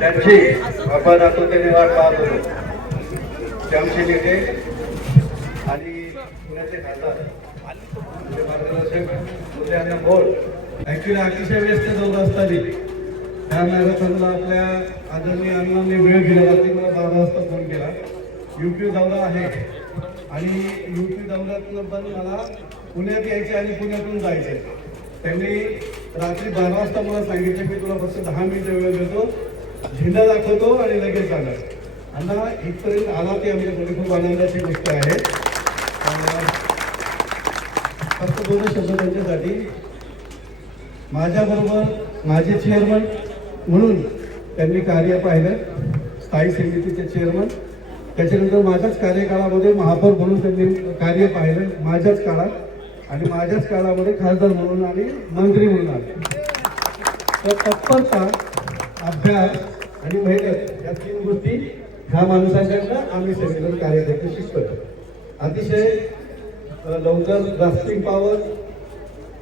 त्यांची आपण आतुरतेने वाट पाहत होतो. आमचे नेते आणि पुण्याचे खासदार मार्गदर्शक मुद्द्यांना बोल ऍक्च्युली अतिशय व्यस्त दौरा असताना त्या मॅरेथॉनला आपल्या आदरणीय अण्णांनी वेळ दिला. रात्री मला 12 वाजता फोन केला. यूपी दौरा आहे आणि यूपी दौऱ्यातून पण मला पुण्यात यायचे आणि पुण्यातून जायचे. त्यांनी रात्री 12 वाजता मला सांगितलं की तुला फक्त 10 मिनिटं वेळ देतो, झेंडा दाखवतो आणि लगेच जाणार. अण्णा इथपर्यंत आला ते आमच्याकडे खूप आनंदाची गोष्ट आहे. फक्त 2 शब्द त्यांच्यासाठी. माझ्याबरोबर माझे चेअरमन म्हणून त्यांनी कार्य पाहिलं, स्थायी समितीचे चेअरमन. त्याच्यानंतर माझ्याच कार्यकाळामध्ये महापौर म्हणून त्यांनी कार्य पाहिलं माझ्याच काळात, आणि माझ्याच काळामध्ये खासदार म्हणून आणि मंत्री म्हणून आले. तर तत्परता, अभ्यास आणि मेहनत या 3 गोष्टी ह्या माणसाकडनं आम्ही सगळेजण कार्यकर्ते शिकतो. अतिशय लवकर ग्रास्पिंग पॉवर,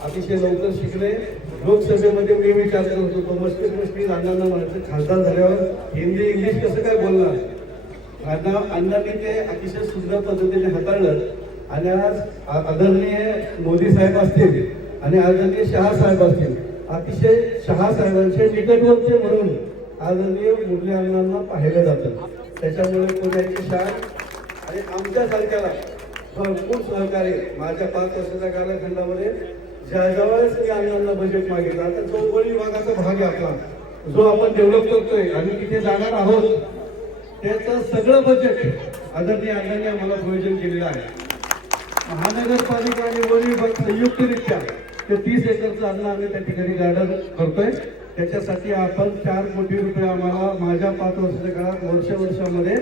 अतिशय लवकर शिकले. लोकसभेमध्ये मी विचार करत होतो, मस्ती अण्णांना म्हणायचं खासदार झाल्यावर हिंदी इंग्लिश कसं काय बोलणार. अण्णांनी ते अतिशय सुंदर पद्धतीने हाताळलं. आणि आज आदरणीय मोदी साहेब असतील आणि आदरणीय शहा साहेब असतील, अतिशय शहा साहेबांचे निकटवर्ती म्हणून आदरणीय मुरली अण्णांना पाहिलं जातं. त्याच्यामुळे पुण्याची शाळा आणि आमच्यासारख्याला भरपूर सहकार्य माझ्या 5 वर्षाच्या कालखंडामध्ये ज्यावेळेस मी अण्णांना बजेट मागितलं. आता चौबळी विभागाचा भाग आहे आपला, जो आपण डेव्हलप करतोय आणि तिथे जाणार आहोत, त्याचं सगळं बजेट आदरणीय अण्णांनी आम्हाला प्रयोजन केलेलं आहे. महानगरपालिका आणि वन विभाग संयुक्तरित्या ते 30 एकरचं अन्न आम्ही त्या ठिकाणी गार्डन करतोय. त्याच्यासाठी आपण 4 कोटी रुपये आम्हाला माझ्या 5 वर्षाच्या काळात वर्षामध्ये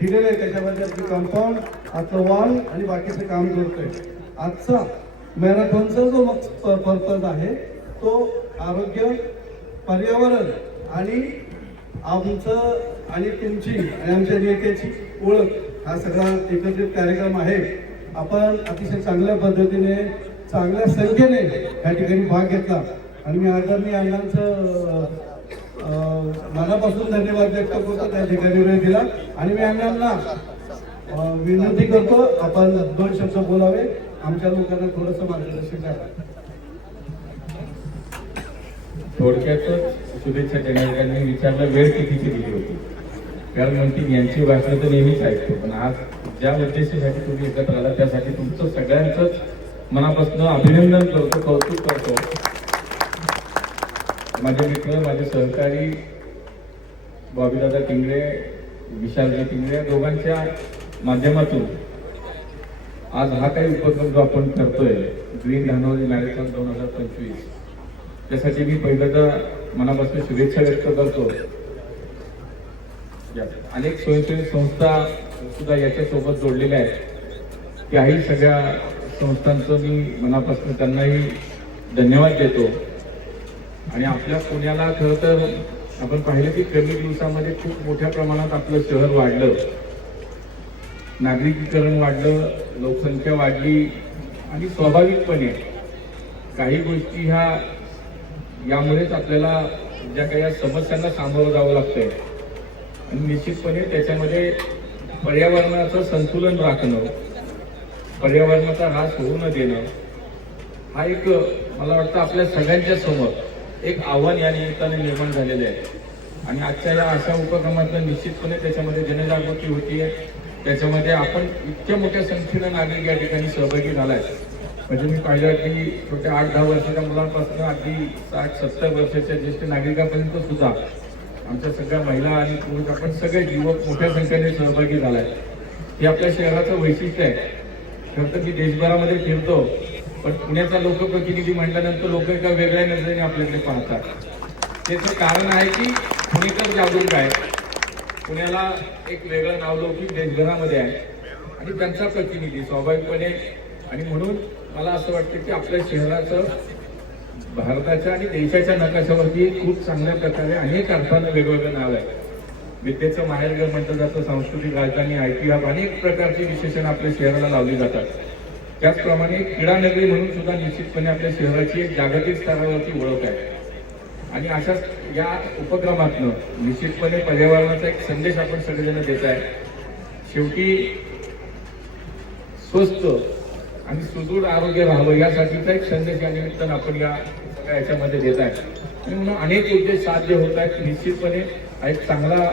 दिलेले आहे. त्याच्यामध्ये आपलं कंपाऊंड, आपलं वॉल आणि बाकीचं काम करतोय. आजचा मॅरेथॉनचा जो पर्पज आहे तो आरोग्य, पर्यावरण आणि आमचं आणि तुमची आणि आमच्या नेत्याची ओळख हा सगळा एकत्रित कार्यक्रम आहे. आपण अतिशय चांगल्या पद्धतीने, चांगल्या संख्येने या ठिकाणी भाग घेतला आणि मी आदरणीय अण्णांचं मनापासून धन्यवाद व्यक्त करतो. त्या ठिकाणी वेळ दिला आणि मी अण्णांना विनंती करतो आपण 2 शब्द बोलावे, आमच्या लोकांना थोडंसं मार्गदर्शन करा. थोडक्यातच शुभेच्छा देणाऱ्यांनी विचारलं वेळ कितीची दिली होती, कारण म्हणतील यांची भाषणं तर नेहमीच ऐकतो, पण आज ज्या उद्देशासाठी तुम्ही एकत्र आला त्यासाठी तुमचं सगळ्यांचंच मनापासून अभिनंदन करतो, कौतुक करतो. माझे मित्र, माझे सहकारी बॉबीदादा टिंगरे, विशालजी टिंगरे, दोघांच्या माध्यमातून आज हा काही उपक्रम जो आपण करतोय ग्रीन धानोरी मॅरेथॉन 2025, त्यासाठी मी पहिल्यांदा मनापासून शुभेच्छा व्यक्त करतो. अनेक स्वयंसेवी संस्था सुद्धा याच्यासोबत जोडलेल्या आहेत. त्याही सगळ्या संस्थांचं मी मनापासून त्यांनाही धन्यवाद देतो. आणि आपल्या पुण्याला खरं तर आपण पाहिलं की कमी दिवसामध्ये खूप मोठ्या प्रमाणात आपलं शहर वाढलं, नागरिकीकरण वाढलं, लोकसंख्या वाढली आणि स्वाभाविकपणे काही गोष्टी ह्या यामुळेच आपल्याला ज्या काही समस्यांना सामोरं जावं लागतंय. आणि निश्चितपणे त्याच्यामध्ये पर्यावरणाचं संतुलन राखणं, पर्यावरणाचा ऱ्हास होऊ न देणं हा एक मला वाटतं आपल्या सगळ्यांच्या समोर एक आव्हान या निमित्ताने निर्माण झालेलं आहे. आणि आजच्या या अशा उपक्रमातून निश्चितपणे त्याच्यामध्ये जनजागृती होतीये. त्याच्यामध्ये आपण इतक्या मोठ्या संख्येनं नागरिक या ठिकाणी सहभागी झालाय. म्हणजे मी पाहिलं की छोट्या 8-10 वर्षाच्या मुलांपासून अगदी 60-70 वर्षाच्या ज्येष्ठ नागरिकांपर्यंत सुद्धा आमच्या सगळ्या महिला आणि पुरुष आपण सगळे युवक मोठ्या संख्येने सहभागी झालाय. हे आपल्या शहराचं वैशिष्ट्य आहे. खरं तर मी देशभरामध्ये फिरतो, पण पुण्याचा लोकप्रतिनिधी म्हटल्यानंतर लोक एका वेगळ्या नजरेने आपल्याकडे पाहतात. त्याचं कारण आहे की पुणेकर जागरूक आहे, पुण्याला एक वेगळं नावलौकिक देशभरामध्ये आहे आणि त्यांचा प्रतिनिधी स्वाभाविकपणे. आणि म्हणून मला असं वाटतं की आपल्या शहराचं भारताच्या आणि देशाच्या नकाशावरती खूप चांगल्या प्रकारे अनेक अर्थानं वेगवेगळं नाव आहे. विद्येचं माहेरघर म्हटलं जातं, सांस्कृतिक राजधानी, IT हब, अनेक प्रकारची विशेषण आपल्या शहराला लावली जातात. त्याचप्रमाणे क्रीडा नगरी म्हणून सुद्धा निश्चितपणे आपल्या शहराची एक जागतिक स्तरावरती ओळख आहे. आणि अशाच या उपक्रमातनं निश्चितपणे पर्यावरणाचा एक संदेश आपण सगळेजण देत आहे. शेवटी स्वस्त आणि सुदृढ आरोग्य राहावं यासाठीचा एक संदेश या निमित्तानं आपण या सगळ्या याच्यामध्ये देत आहे. आणि म्हणून अनेक उद्देश साध्य होत आहेत. निश्चितपणे हा एक चांगला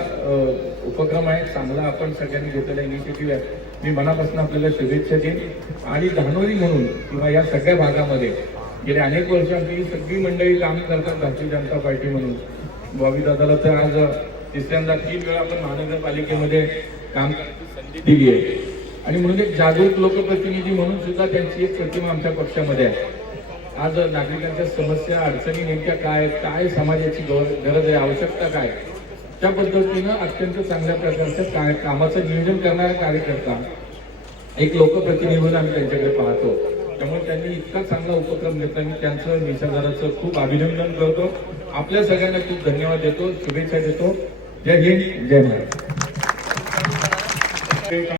उपक्रम आहे, चांगला आपण सगळ्यांनी घेतलेला इनिशिएटिव्ह आहे. मी मनापासून आपल्याला शुभेच्छा देईन. आणि धानोरी म्हणून किंवा या सगळ्या भागामध्ये गेले अनेक वर्ष आमची सगळी मंडळी काम करतात भारतीय जनता पार्टी म्हणून. बॉबी दादाला तर आज तिसऱ्यांदा 3 वेळा आपण महानगरपालिकेमध्ये काम करण्याची संधी दिली आहे. आणि म्हणून एक जागरूक लोकप्रतिनिधी म्हणून सुद्धा त्यांची एक प्रतिमा आमच्या पक्षामध्ये आहे. आज नागरिकांच्या समस्या अडचणी नेमक्या काय समाजाची गरज आहे, आवश्यकता काय, त्या पद्धतीनं अत्यंत चांगल्या प्रकारचं कामाचं नियोजन करणारा कार्यकर्ता एक लोकप्रतिनिधी म्हणून आम्ही त्यांच्याकडे पाहतो. त्यामुळे त्यांनी इतका चांगला उपक्रम घेतला. मी त्यांचं निसर्गाचं खूप अभिनंदन करतो. आपल्या सगळ्यांना खूप धन्यवाद देतो, शुभेच्छा देतो. जय हिंद, जय महाराष्ट्र.